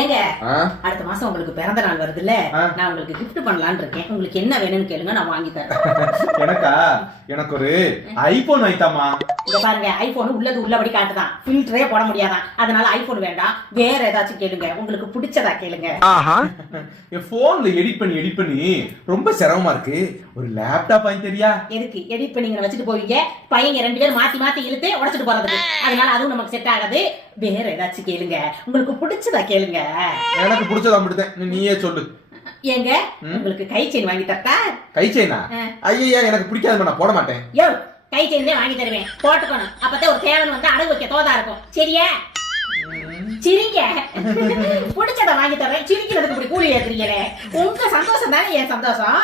ஏங்க அடுத்த மாசம் உங்களுக்கு பிறந்த நாள் வருதுல்ல, நான் உங்களுக்கு gift பண்ணலாம்னு இருக்கேன். உங்களுக்கு என்ன வேணும்னு கேளுங்க, நான் வாங்கி தரேன். எனக்கா? எனக்கு ஒரு ஐபோன் ஐத்தாமா. இங்க பாருங்க, ஐபோன் உள்ளது உள்ளபடி காட்டுதான், ஃபில்டரே போட முடியாதான். அதனால ஐபோன் வேண்டாம், வேற ஏதாச்சும் கேளுங்க, உங்களுக்கு பிடிச்சதா கேளுங்க. என் போன்ல எடிட் பண்ணி ரொம்ப சிரமமா இருக்கு. ஒரு லேப்டாப் வாங்கி தெரியா? எதுக்கு எடிட் பண்ணி வச்சுட்டு போவீங்க? பையங்க 2 பேரும் மாத்தி மாத்தி இழுத்து உடைச்சிட்டு போறதுக்கு. அதனால அதுவும் நமக்கு செட் ஆகாது. வேற ஏதாச்சும் கேளுங்க, உங்களுக்கு பிடிச்சதா கேளுங்க. எனக்கு பிடிச்சதா மட்டும் நீயே சொல்லு. ஏங்க உங்களுக்கு கை செயின் வாங்கி தரட்டா? கை செயினா? ஐயா எனக்கு பிடிக்காது, நான் போட மாட்டேன். யோ, கை செயின் தான் வாங்கி தருவேன், போட்டுக்கணும். அப்பதான் ஒரு தேவன் வந்து அடகு வைக்க தோதா இருக்கும். சரியா? சிரிங்க. பிடிச்சத வாங்கி தரேன், சிரிக்கிறதுக்கு இப்படி கூலி ஏத்துறீங்களே. உங்க சந்தோஷம் தானே என் சந்தோஷம்.